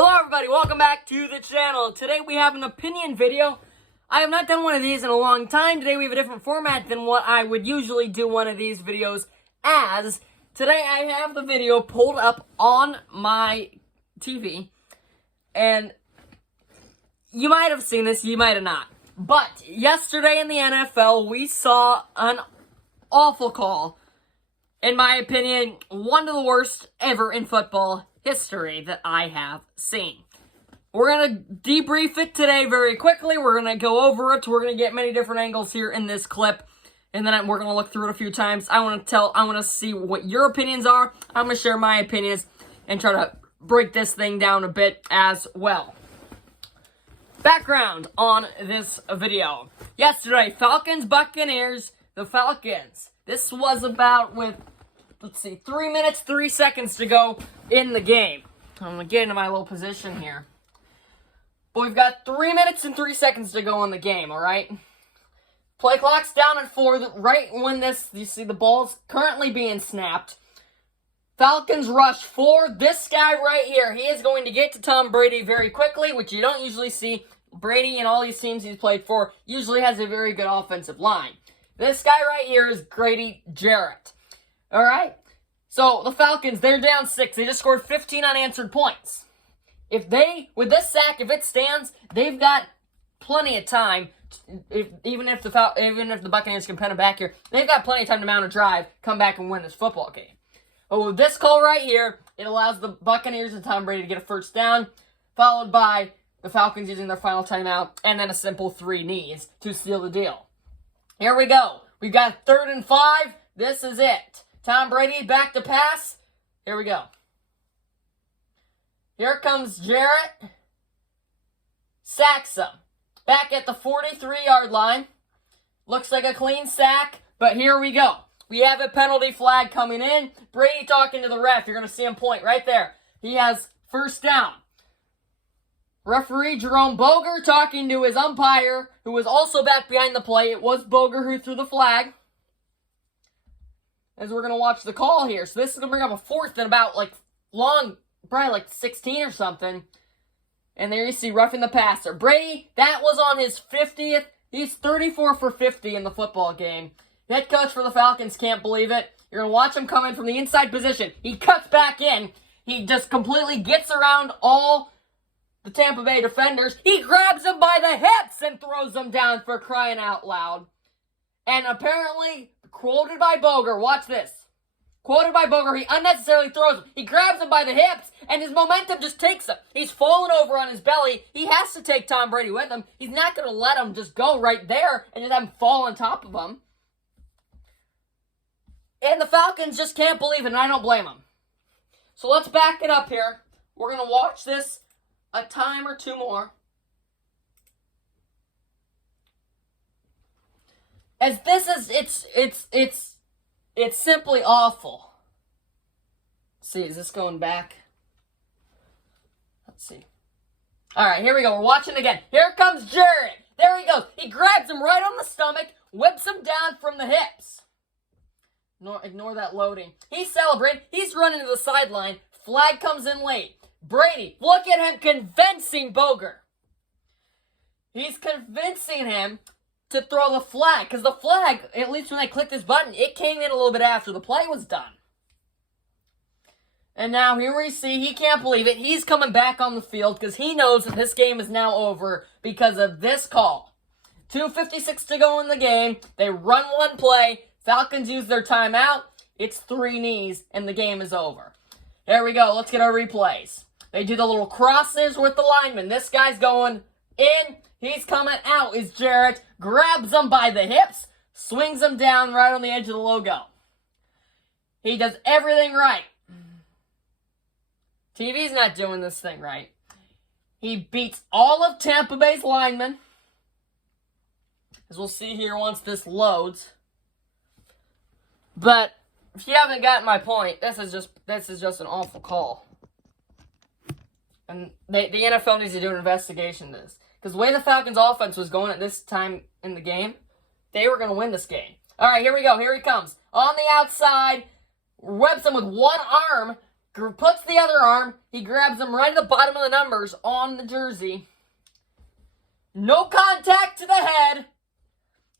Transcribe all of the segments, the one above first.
Hello everybody, welcome back to the channel. Today we have an opinion video. I have not done one of these in a long time. Today we have a different format than what I would usually do one of these videos as. Today I have the video pulled up on my TV. And you might have seen this, you might have not. But yesterday in the NFL, we saw an awful call. In my opinion, one of the worst ever in football history that I have seen. We're going to debrief it today very quickly. We're going to go over it. We're going to get many different angles here in this clip. And then we're going to look through it a few times. I want to see what your opinions are. I'm going to share my opinions and try to break this thing down a bit as well. Background on this video. Yesterday, Falcons, Buccaneers, the Falcons. This was about with, let's see, 3 minutes, 3 seconds to go in the game. I'm going to get into my little position here. But we've got 3 minutes and 3 seconds to go in the game, alright? Play clock's down at 4, right when you see the ball's currently being snapped. Falcons rush 4. This guy right here, he is going to get to Tom Brady very quickly, which you don't usually see. Brady and all these teams he's played for usually has a very good offensive line. This guy right here is Grady Jarrett. Alright? So, the Falcons, they're down 6. They just scored 15 unanswered points. With this sack, if it stands, they've got plenty of time. Even if the Buccaneers can pen it back here, they've got plenty of time to mount a drive, come back and win this football game. But with this call right here, it allows the Buccaneers and Tom Brady to get a first down, followed by the Falcons using their final timeout, and then a simple 3 knees to seal the deal. Here we go. We've got 3rd and 5. This is it. Tom Brady back to pass. Here we go. Here comes Jarrett. Sacks him. Back at the 43-yard line. Looks like a clean sack, but here we go. We have a penalty flag coming in. Brady talking to the ref. You're going to see him point right there. He has first down. Referee Jerome Boger talking to his umpire, who was also back behind the play. It was Boger who threw the flag. As we're going to watch the call here. So this is going to bring up a 4th and about probably 16 or something. And there you see roughing the passer. Brady, that was on his 50th. He's 34 for 50 in the football game. Head coach for the Falcons can't believe it. You're going to watch him come in from the inside position. He cuts back in. He just completely gets around all the Tampa Bay defenders. He grabs him by the hips and throws him down, for crying out loud. And apparently, quoted by Boger, watch this. Quoted by Boger, he unnecessarily throws him. He grabs him by the hips, and his momentum just takes him. He's falling over on his belly. He has to take Tom Brady with him. He's not going to let him just go right there and just have him fall on top of him. And the Falcons just can't believe it, and I don't blame them. So let's back it up here. We're going to watch this a time or two more. As this is, it's simply awful. Let's see, is this going back? Let's see. Alright, here we go. We're watching again. Here comes Jarrett. There he goes. He grabs him right on the stomach, whips him down from the hips. Ignore that loading. He's celebrating. He's running to the sideline. Flag comes in late. Brady, look at him convincing Boger. He's convincing him to throw the flag. Because the flag, at least when they clicked this button, it came in a little bit after the play was done. And now here we see, he can't believe it. He's coming back on the field because he knows that this game is now over because of this call. 2:56 to go in the game. They run one play. Falcons use their timeout. It's 3 knees, and the game is over. Here we go. Let's get our replays. They do the little crosses with the lineman. This guy's going in. He's coming out. Is Jarrett. Grabs him by the hips. Swings him down right on the edge of the logo. He does everything right. TV's not doing this thing right. He beats all of Tampa Bay's linemen. As we'll see here once this loads. But if you haven't gotten my point, this is just an awful call. And the NFL needs to do an investigation of this. Because the way the Falcons offense was going at this time in the game, they were going to win this game. All right, here we go. Here he comes. On the outside, webs him with one arm, puts the other arm, he grabs him right at the bottom of the numbers on the jersey. No contact to the head.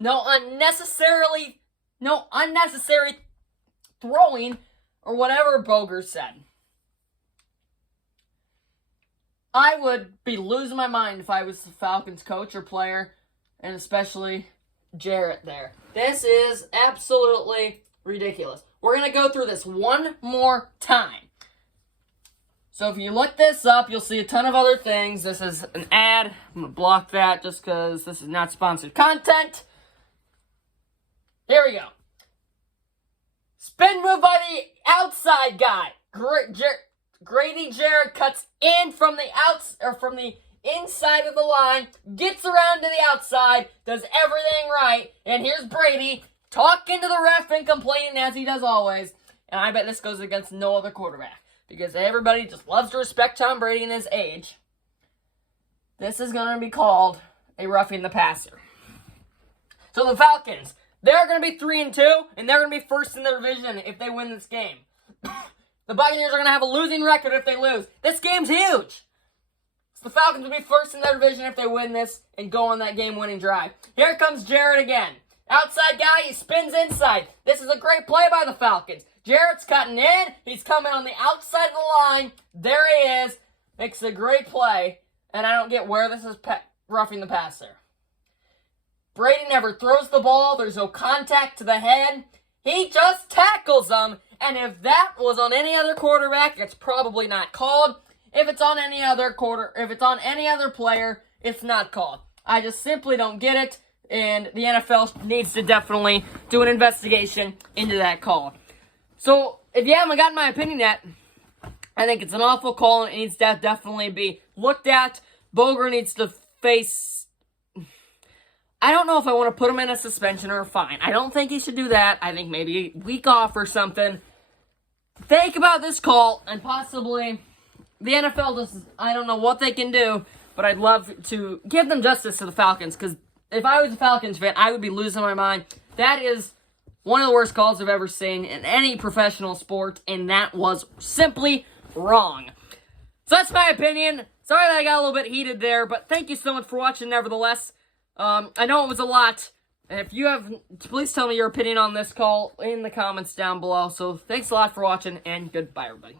No unnecessary throwing or whatever Boger said. I would be losing my mind if I was the Falcons coach or player, and especially Jarrett there. This is absolutely ridiculous. We're going to go through this one more time. So if you look this up, you'll see a ton of other things. This is an ad. I'm going to block that just because this is not sponsored content. Here we go. Spin move by the outside guy. Grady Jarrett cuts in from the inside of the line, gets around to the outside, does everything right, and here's Brady talking to the ref and complaining as he does always. And I bet this goes against no other quarterback because everybody just loves to respect Tom Brady and his age. This is going to be called a roughing the passer. So the Falcons, they're going to be 3-2, and they're going to be first in their division if they win this game. The Buccaneers are going to have a losing record if they lose. This game's huge. So the Falcons will be first in their division if they win this and go on that game-winning drive. Here comes Jarrett again. Outside guy, he spins inside. This is a great play by the Falcons. Jarrett's cutting in. He's coming on the outside of the line. There he is. Makes a great play. And I don't get where this is roughing the passer. Brady never throws the ball. There's no contact to the head. He just tackles them. And if that was on any other quarterback, it's probably not called. If it's on any other player, it's not called. I just simply don't get it. And the NFL needs to definitely do an investigation into that call. So, if you haven't gotten my opinion yet, I think it's an awful call and it needs to definitely be looked at. Boger needs to face... I don't know if I want to put him in a suspension or a fine. I don't think he should do that. I think maybe a week off or something. Think about this call and possibly the NFL just, I don't know what they can do, but I'd love to give them justice to the Falcons because if I was a Falcons fan, I would be losing my mind. That is one of the worst calls I've ever seen in any professional sport, and that was simply wrong. So that's my opinion. Sorry that I got a little bit heated there, but thank you so much for watching nevertheless. I know it was a lot. If you have, please tell me your opinion on this call in the comments down below. So thanks a lot for watching, and goodbye, everybody.